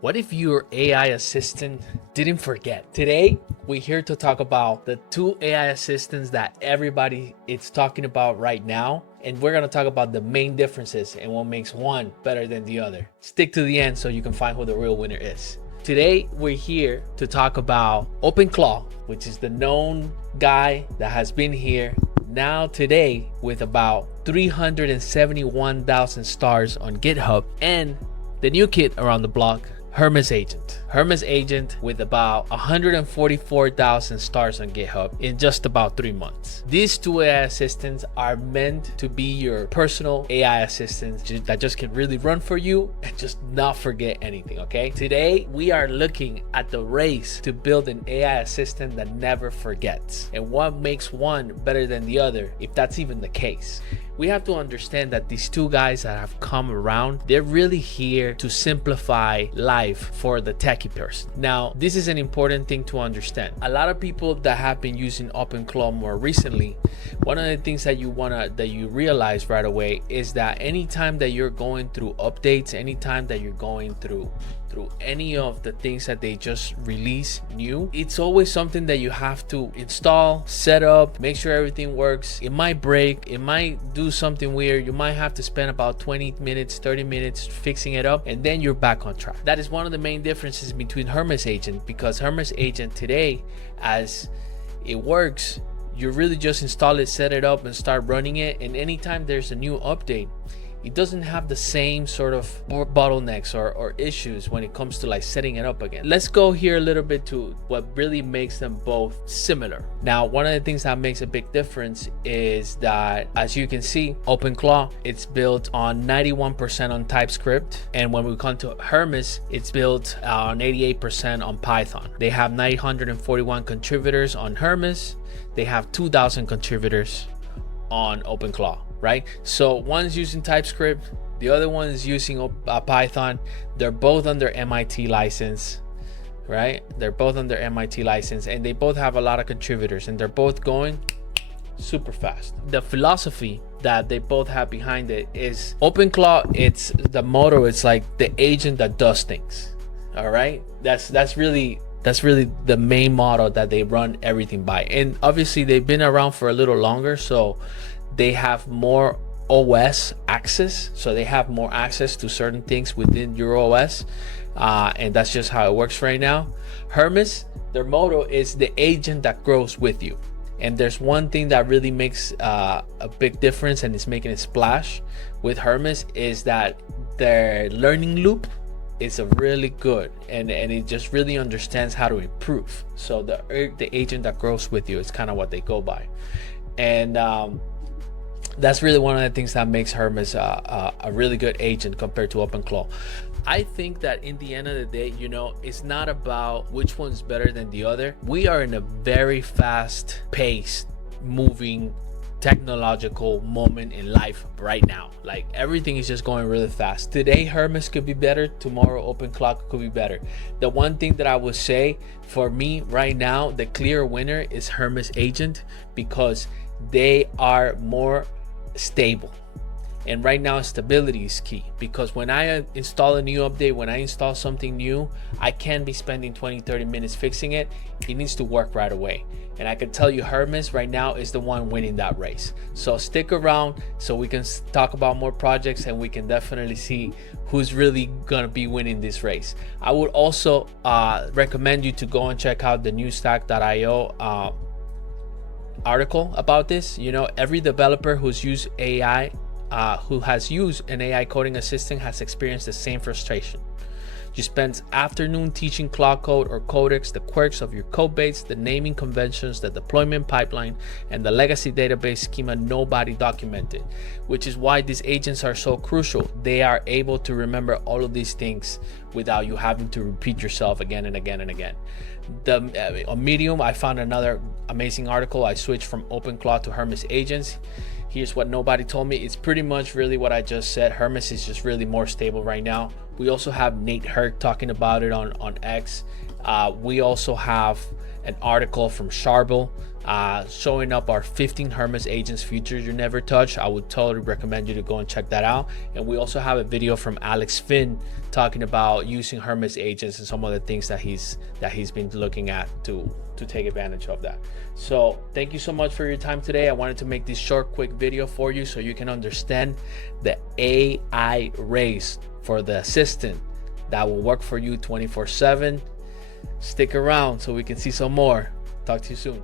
What if your AI assistant didn't forget? Today, we're here to talk about the two AI assistants that everybody is talking about right now. And we're going to talk about the main differences and what makes one better than the other. Stick to the end so you can find who the real winner is. Today, we're here to talk about OpenClaw, which is the known guy that has been here now today with about 371,000 stars on GitHub, and the new kid around the block, Hermes Agent. Hermes Agent with about 144,000 stars on GitHub in just about 3 months. These two AI assistants are meant to be your personal AI assistants that just can really run for you and just not forget anything, okay? Today, we are looking at the race to build an AI assistant that never forgets and what makes one better than the other, if that's even the case. We have to understand that these two guys that have come around, they're really here to simplify life for the techie person. Now, this is an important thing to understand. A lot of people that have been using OpenClaw more recently, one of the things that you realize right away is that anytime that you're going through updates, anytime that you're going through any of the things that they just release new, it's always something that you have to install, set up, make sure everything works. It might break, it might do something weird, you might have to spend about 20 minutes, 30 minutes fixing it up, and then you're back on track. That is one of the main differences between Hermes Agent, because Hermes Agent today, as it works, you really just install it, set it up, and start running it, and anytime there's a new update, it doesn't have the same sort of bottlenecks or issues when it comes to like setting it up again. Let's go here a little bit to what really makes them both similar. Now, one of the things that makes a big difference is that, as you can see, OpenClaw, it's built on 91% on TypeScript. And when we come to Hermes, it's built on 88% on Python. They have 941 contributors on Hermes. They have 2,000 contributors on OpenClaw. Right? So one's using TypeScript, the other one is using Python. They're both under MIT license, right? They're both under MIT license, and they both have a lot of contributors, and they're both going super fast. The philosophy that they both have behind it is OpenClaw. It's the motto. It's like the agent that does things. All right. That's really the main motto that they run everything by. And obviously they've been around for a little longer, so they have more OS access, so they have more access to certain things within your OS, and that's just how it works right now. Hermes, their motto is the agent that grows with you, and there's one thing that really makes a big difference, and is making a splash with Hermes, is that their learning loop is a really good, and it just really understands how to improve. So the agent that grows with you is kind of what they go by, and that's really one of the things that makes Hermes a really good agent compared to OpenClaw. I think that in the end of the day, it's not about which one's better than the other. We are in a very fast paced, moving, technological moment in life right now. Like, everything is just going really fast. Today Hermes could be better, tomorrow OpenClaw could be better. The one thing that I would say, for me right now, the clear winner is Hermes Agent, because they are more stable, and right now stability is key, because when I install a new update, when I install something new, I can't be spending 20-30 minutes fixing it. It needs to work right away, and I can tell you Hermes right now is the one winning that race. So stick around so we can talk about more projects, and we can definitely see who's really gonna be winning this race. I would also recommend you to go and check out the newstack.io article about this. Every developer who's used AI, who has used an AI coding assistant, has experienced the same frustration. You spend afternoon teaching Claude Code or Codex the quirks of your code base, the naming conventions, the deployment pipeline, and the legacy database schema nobody documented, which is why these agents are so crucial. They are able to remember all of these things without you having to repeat yourself again and again and again. On Medium, I found another amazing article. I switched from OpenClaw to Hermes Agents. Here's what nobody told me. It's pretty much really what I just said. Hermes is just really more stable right now. We also have Nate Herc talking about it on X. We also have an article from Sharble showing up our 15 Hermes Agents features you never touch. I would totally recommend you to go and check that out. And we also have a video from Alex Finn talking about using Hermes Agents and some of the things that he's been looking at to take advantage of that. So thank you so much for your time today. I wanted to make this short, quick video for you so you can understand the AI race for the assistant that will work for you 24/7. Stick around so we can see some more. Talk to you soon.